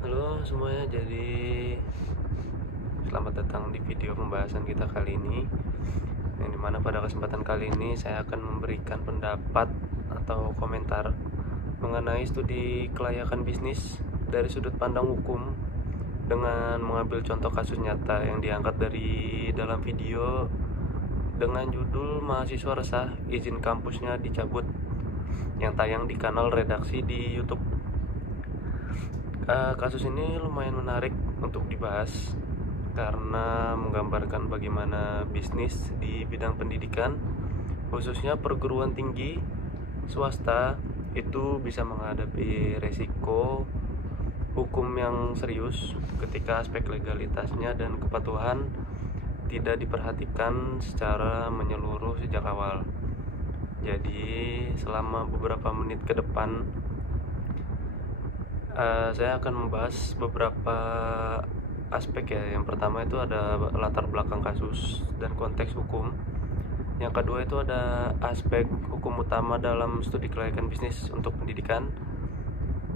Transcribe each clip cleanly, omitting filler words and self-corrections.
Halo semuanya, jadi selamat datang di video pembahasan kita kali ini, yang dimana pada kesempatan kali ini saya akan memberikan pendapat atau komentar mengenai studi kelayakan bisnis dari sudut pandang hukum dengan mengambil contoh kasus nyata yang diangkat dari dalam video dengan judul "Mahasiswa Resah Izin Kampusnya Dicabut" yang tayang di kanal redaksi di YouTube. Kasus ini lumayan menarik untuk dibahas karena menggambarkan bagaimana bisnis di bidang pendidikan, khususnya perguruan tinggi swasta, itu bisa menghadapi resiko hukum yang serius ketika aspek legalitasnya dan kepatuhan tidak diperhatikan secara menyeluruh sejak awal. Jadi selama beberapa menit ke depan saya akan membahas beberapa aspek ya. Yang pertama itu ada latar belakang kasus dan konteks hukum. Yang kedua itu ada aspek hukum utama dalam studi kelayakan bisnis untuk pendidikan.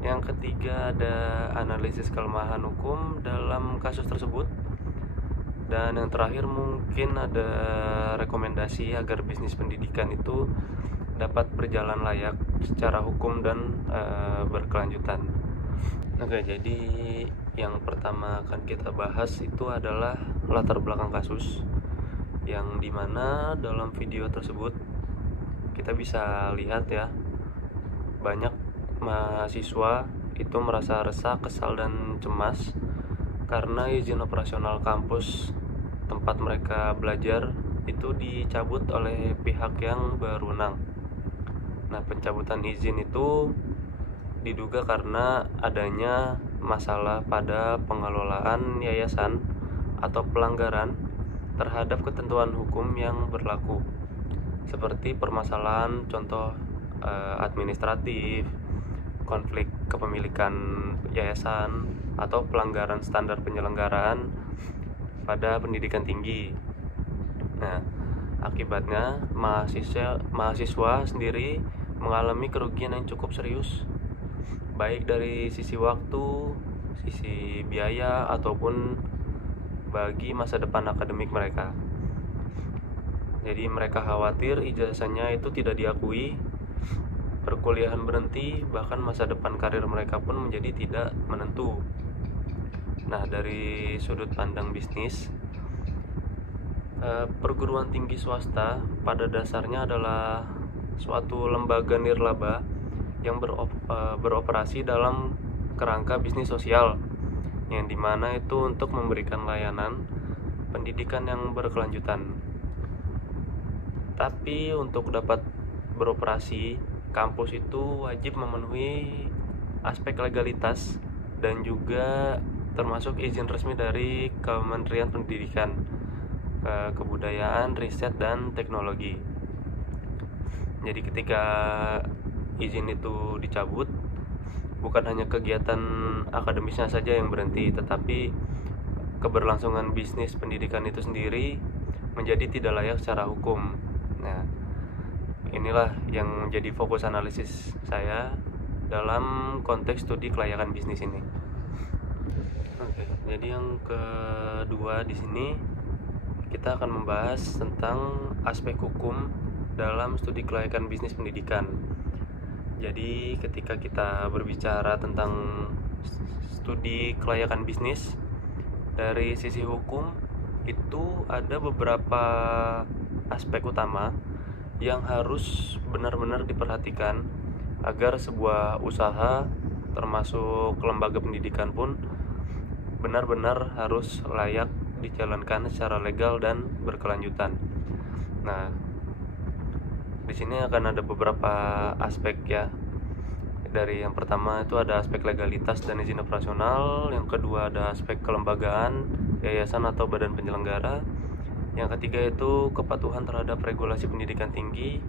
Yang ketiga ada analisis kelemahan hukum dalam kasus tersebut. Dan yang terakhir mungkin ada rekomendasi agar bisnis pendidikan itu dapat berjalan layak secara hukum dan berkelanjutan. Oke, jadi yang pertama akan kita bahas itu adalah latar belakang kasus, yang dimana dalam video tersebut kita bisa lihat ya, banyak mahasiswa itu merasa resah, kesal, dan cemas karena izin operasional kampus tempat mereka belajar itu dicabut oleh pihak yang berwenang. Nah, pencabutan izin itu diduga karena adanya masalah pada pengelolaan yayasan atau pelanggaran terhadap ketentuan hukum yang berlaku, seperti permasalahan contoh administratif, konflik kepemilikan yayasan, atau pelanggaran standar penyelenggaraan pada pendidikan tinggi. Nah, akibatnya mahasiswa sendiri mengalami kerugian yang cukup serius, baik dari sisi waktu, sisi biaya, ataupun bagi masa depan akademik mereka. Jadi mereka khawatir ijazahnya itu tidak diakui, perkuliahan berhenti, bahkan masa depan karir mereka pun menjadi tidak menentu. Nah, dari sudut pandang bisnis, perguruan tinggi swasta pada dasarnya adalah suatu lembaga nirlaba yang beroperasi dalam kerangka bisnis sosial, yang dimana itu untuk memberikan layanan pendidikan yang berkelanjutan. Tapi untuk dapat beroperasi, kampus itu wajib memenuhi aspek legalitas dan juga termasuk izin resmi dari Kementerian Pendidikan, Kebudayaan, Riset, dan Teknologi. Jadi ketika izin itu dicabut, bukan hanya kegiatan akademisnya saja yang berhenti, tetapi keberlangsungan bisnis pendidikan itu sendiri menjadi tidak layak secara hukum. Nah, inilah yang menjadi fokus analisis saya dalam konteks studi kelayakan bisnis ini. Oke, jadi yang kedua di sini kita akan membahas tentang aspek hukum dalam studi kelayakan bisnis pendidikan. Jadi ketika kita berbicara tentang studi kelayakan bisnis dari sisi hukum, itu ada beberapa aspek utama yang harus benar-benar diperhatikan agar sebuah usaha, termasuk lembaga pendidikan pun, benar-benar harus layak dijalankan secara legal dan berkelanjutan. Nah, di sini akan ada beberapa aspek ya. Dari yang pertama itu ada aspek legalitas dan izin operasional, yang kedua ada aspek kelembagaan, yayasan atau badan penyelenggara, yang ketiga itu kepatuhan terhadap regulasi pendidikan tinggi,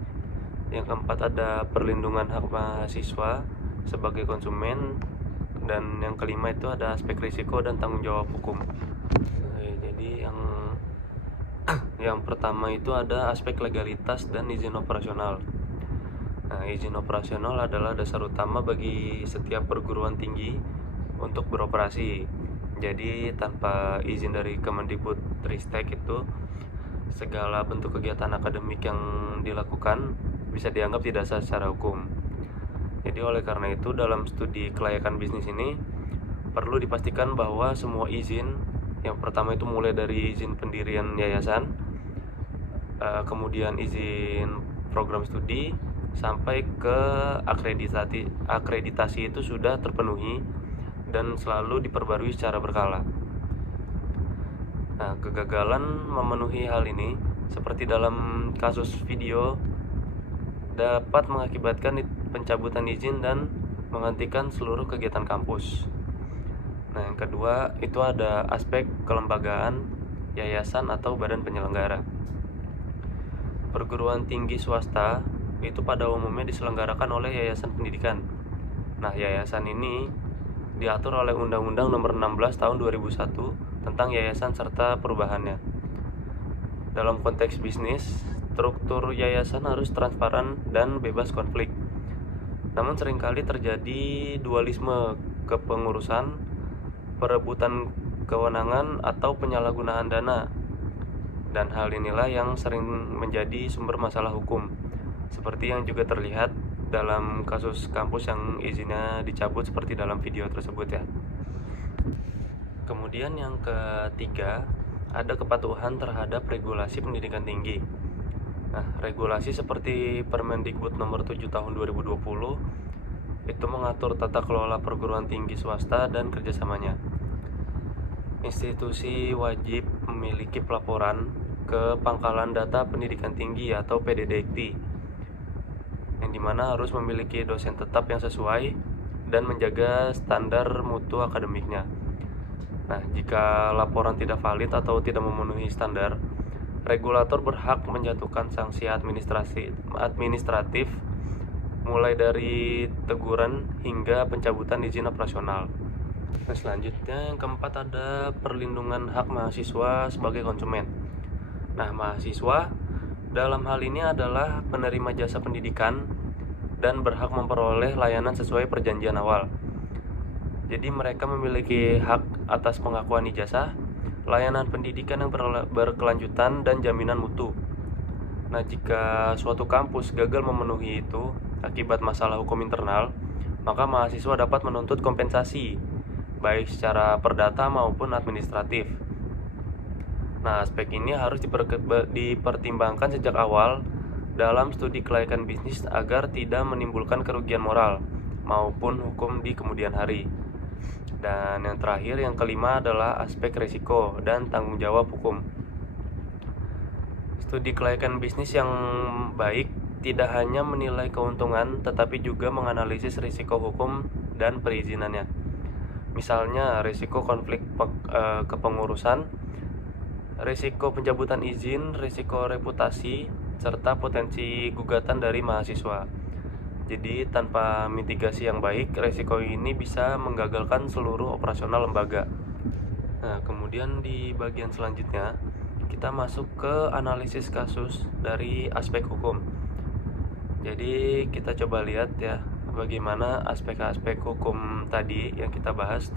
yang keempat ada perlindungan hak mahasiswa sebagai konsumen, dan yang kelima itu ada aspek risiko dan tanggung jawab hukum. Jadi yang pertama itu ada aspek legalitas dan izin operasional. Nah, izin operasional adalah dasar utama bagi setiap perguruan tinggi untuk beroperasi. Jadi tanpa izin dari Kemendikbudristek itu segala bentuk kegiatan akademik yang dilakukan bisa dianggap tidak sah secara hukum. Jadi oleh karena itu dalam studi kelayakan bisnis ini perlu dipastikan bahwa semua izin, yang pertama itu mulai dari izin pendirian yayasan, kemudian izin program studi, sampai ke akreditasi itu sudah terpenuhi dan selalu diperbarui secara berkala. Nah, kegagalan memenuhi hal ini, seperti dalam kasus video, dapat mengakibatkan pencabutan izin dan menghentikan seluruh kegiatan kampus. Nah, yang kedua itu ada aspek kelembagaan, yayasan atau badan penyelenggara. Perguruan tinggi swasta itu pada umumnya diselenggarakan oleh yayasan pendidikan. Nah, yayasan ini diatur oleh Undang-Undang Nomor 16 Tahun 2001 tentang yayasan serta perubahannya. Dalam konteks bisnis, struktur yayasan harus transparan dan bebas konflik. Namun seringkali terjadi dualisme kepengurusan, perebutan kewenangan, atau penyalahgunaan dana. Dan hal inilah yang sering menjadi sumber masalah hukum, seperti yang juga terlihat dalam kasus kampus yang izinnya dicabut seperti dalam video tersebut ya. Kemudian yang ketiga, ada kepatuhan terhadap regulasi pendidikan tinggi. Nah, regulasi seperti Permendikbud Nomor 7 Tahun 2020 itu mengatur tata kelola perguruan tinggi swasta dan kerjasamanya. Institusi wajib memiliki pelaporan ke Pangkalan Data Pendidikan Tinggi atau PDDikti, yang dimana harus memiliki dosen tetap yang sesuai dan menjaga standar mutu akademiknya. Nah, jika laporan tidak valid atau tidak memenuhi standar, regulator berhak menjatuhkan sanksi administratif mulai dari teguran hingga pencabutan izin operasional. Nah, selanjutnya yang keempat ada perlindungan hak mahasiswa sebagai konsumen. Nah, mahasiswa dalam hal ini adalah penerima jasa pendidikan dan berhak memperoleh layanan sesuai perjanjian awal. Jadi mereka memiliki hak atas pengakuan ijazah, layanan pendidikan yang berkelanjutan, dan jaminan mutu. Nah, jika suatu kampus gagal memenuhi itu akibat masalah hukum internal, maka mahasiswa dapat menuntut kompensasi, baik secara perdata maupun administratif. Nah, aspek ini harus dipertimbangkan sejak awal dalam studi kelayakan bisnis agar tidak menimbulkan kerugian moral maupun hukum di kemudian hari. Dan yang terakhir, yang kelima adalah aspek risiko dan tanggung jawab hukum. Studi kelayakan bisnis yang baik tidak hanya menilai keuntungan, tetapi juga menganalisis risiko hukum dan perizinannya. Misalnya, risiko konflik kepengurusan, risiko pencabutan izin, risiko reputasi, serta potensi gugatan dari mahasiswa. Jadi tanpa mitigasi yang baik, risiko ini bisa menggagalkan seluruh operasional lembaga. Nah, kemudian di bagian selanjutnya kita masuk ke analisis kasus dari aspek hukum. Jadi kita coba lihat ya, bagaimana aspek-aspek hukum tadi yang kita bahas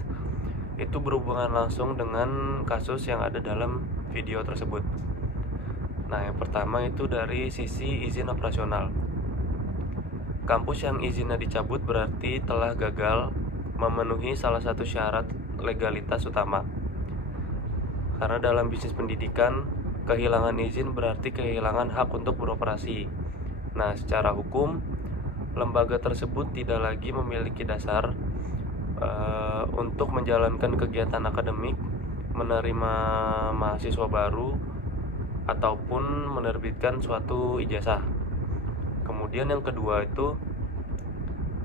itu berhubungan langsung dengan kasus yang ada dalam video tersebut. Nah, yang pertama itu dari sisi izin operasional. Kampus yang izinnya dicabut berarti telah gagal memenuhi salah satu syarat legalitas utama. Karena dalam bisnis pendidikan, kehilangan izin berarti kehilangan hak untuk beroperasi. Nah, secara hukum, lembaga tersebut tidak lagi memiliki dasar untuk menjalankan kegiatan akademik, menerima mahasiswa baru, ataupun menerbitkan suatu ijazah. Kemudian yang kedua itu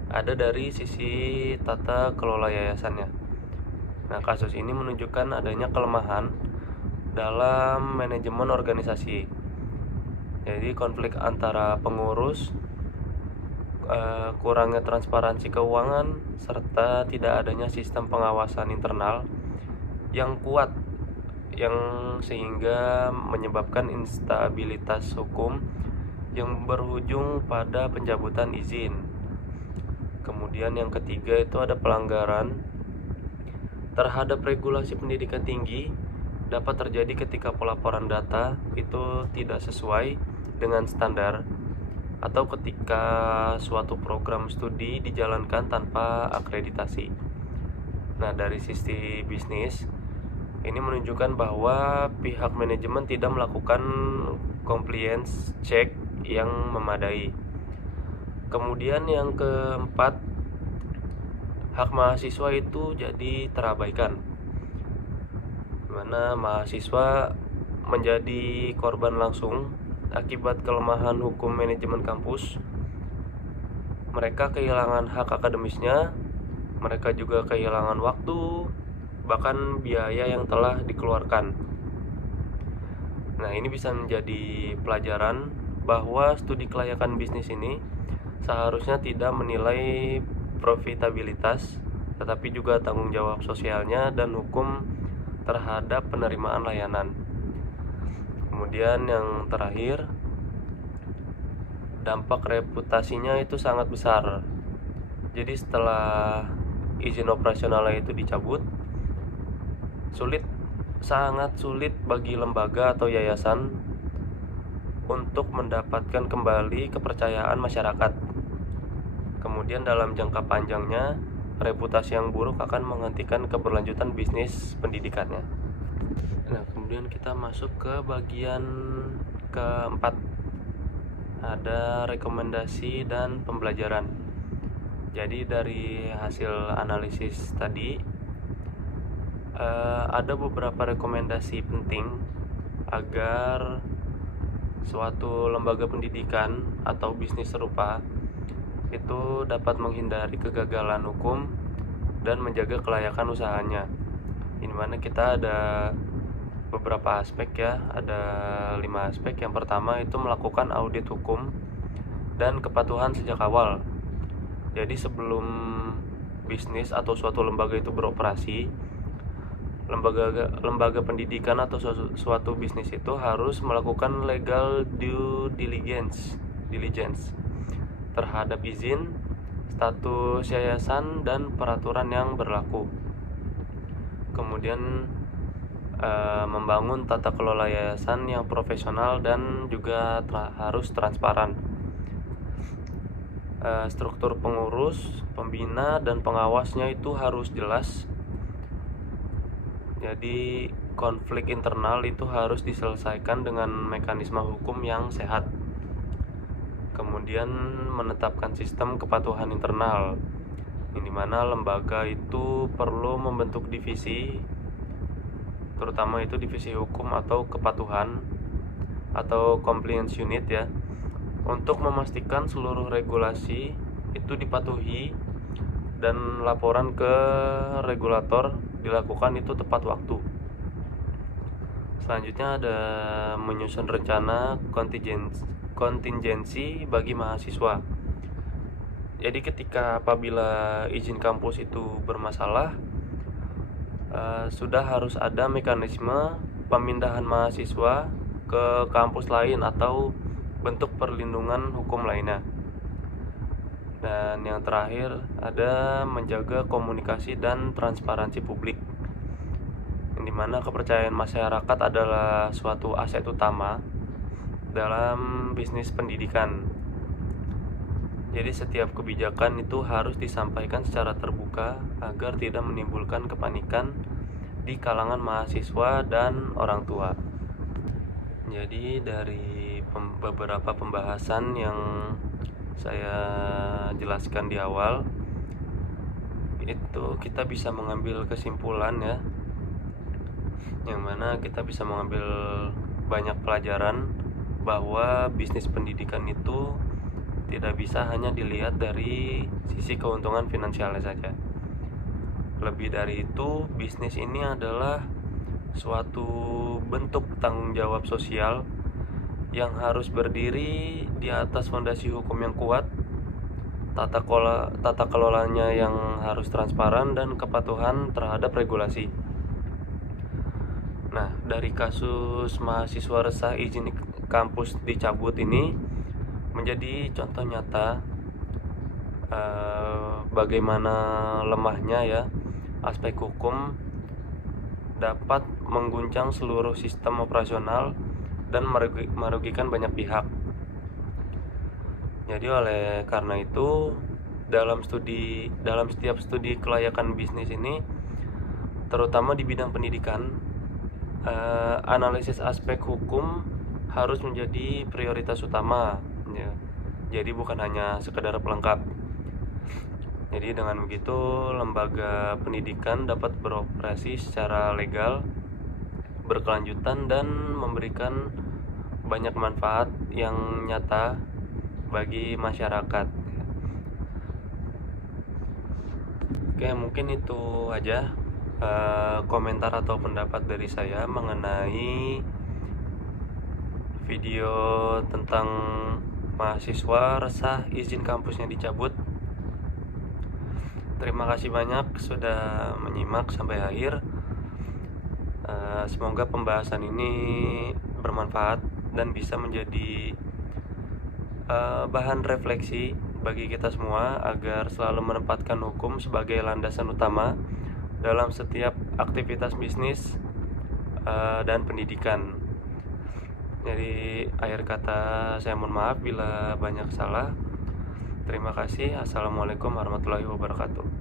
ada dari sisi tata kelola yayasannya. Nah, kasus ini menunjukkan adanya kelemahan dalam manajemen organisasi. Jadi konflik antara pengurus, kurangnya transparansi keuangan, serta tidak adanya sistem pengawasan internal yang kuat, yang sehingga menyebabkan instabilitas hukum yang berujung pada pencabutan izin. Kemudian yang ketiga itu ada pelanggaran terhadap regulasi pendidikan tinggi dapat terjadi ketika pelaporan data itu tidak sesuai dengan standar atau ketika suatu program studi dijalankan tanpa akreditasi. Nah, dari sisi bisnis, ini menunjukkan bahwa pihak manajemen tidak melakukan compliance check yang memadai. Kemudian yang keempat, hak mahasiswa itu jadi terabaikan, dimana mahasiswa menjadi korban langsung akibat kelemahan hukum manajemen kampus. Mereka kehilangan hak akademisnya, mereka juga kehilangan waktu, bahkan biaya yang telah dikeluarkan. Nah, ini bisa menjadi pelajaran bahwa studi kelayakan bisnis ini seharusnya tidak menilai profitabilitas, tetapi juga tanggung jawab sosialnya dan hukum terhadap penerimaan layanan. Kemudian yang terakhir, dampak reputasinya itu sangat besar. Jadi setelah izin operasionalnya itu dicabut, sangat sulit bagi lembaga atau yayasan untuk mendapatkan kembali kepercayaan masyarakat. Kemudian dalam jangka panjangnya, reputasi yang buruk akan menghentikan keberlanjutan bisnis pendidikannya. Nah, kemudian kita masuk ke bagian keempat, ada rekomendasi dan pembelajaran. Jadi dari hasil analisis tadi, ada beberapa rekomendasi penting agar suatu lembaga pendidikan atau bisnis serupa itu dapat menghindari kegagalan hukum dan menjaga kelayakan usahanya. Ini mana kita ada beberapa aspek ya, ada 5 aspek. Yang pertama itu melakukan audit hukum dan kepatuhan sejak awal. Jadi sebelum bisnis atau suatu lembaga itu beroperasi, lembaga pendidikan atau suatu bisnis itu harus melakukan legal due diligence terhadap izin, status yayasan, dan peraturan yang berlaku. Kemudian membangun tata kelola yayasan yang profesional dan juga harus transparan. Struktur pengurus, pembina, dan pengawasnya itu harus jelas. Jadi konflik internal itu harus diselesaikan dengan mekanisme hukum yang sehat. Kemudian menetapkan sistem kepatuhan internal, di mana lembaga itu perlu membentuk divisi, terutama itu divisi hukum atau kepatuhan atau compliance unit ya, untuk memastikan seluruh regulasi itu dipatuhi dan laporan ke regulator dilakukan itu tepat waktu. Selanjutnya ada menyusun rencana kontingensi bagi mahasiswa. Jadi ketika apabila izin kampus itu bermasalah, sudah harus ada mekanisme pemindahan mahasiswa ke kampus lain atau bentuk perlindungan hukum lainnya. Dan yang terakhir ada menjaga komunikasi dan transparansi publik, di mana kepercayaan masyarakat adalah suatu aset utama dalam bisnis pendidikan. Jadi setiap kebijakan itu harus disampaikan secara terbuka agar tidak menimbulkan kepanikan di kalangan mahasiswa dan orang tua. Jadi dari beberapa pembahasan yang saya jelaskan di awal, itu kita bisa mengambil kesimpulan ya, yang mana kita bisa mengambil banyak pelajaran bahwa bisnis pendidikan itu tidak bisa hanya dilihat dari sisi keuntungan finansialnya saja. Lebih dari itu, bisnis ini adalah suatu bentuk tanggung jawab sosial yang harus berdiri di atas fondasi hukum yang kuat, tata kelolanya yang harus transparan, dan kepatuhan terhadap regulasi. Nah, dari kasus mahasiswa resah izin kampus dicabut ini menjadi contoh nyata bagaimana lemahnya ya aspek hukum dapat mengguncang seluruh sistem operasional dan merugikan banyak pihak. Jadi oleh karena itu, dalam setiap studi kelayakan bisnis ini, terutama di bidang pendidikan, analisis aspek hukum harus menjadi prioritas utama, ya. Jadi bukan hanya sekedar pelengkap. Jadi dengan begitu, lembaga pendidikan dapat beroperasi secara legal, berkelanjutan, dan memberikan banyak manfaat yang nyata bagi masyarakat. Oke, mungkin itu aja komentar atau pendapat dari saya mengenai video tentang mahasiswa resah izin kampusnya dicabut. Terima kasih banyak sudah menyimak sampai akhir. Semoga pembahasan ini bermanfaat dan bisa menjadi bahan refleksi bagi kita semua agar selalu menempatkan hukum sebagai landasan utama dalam setiap aktivitas bisnis dan pendidikan. Jadi akhir kata saya mohon maaf bila banyak salah. Terima kasih. Assalamualaikum warahmatullahi wabarakatuh.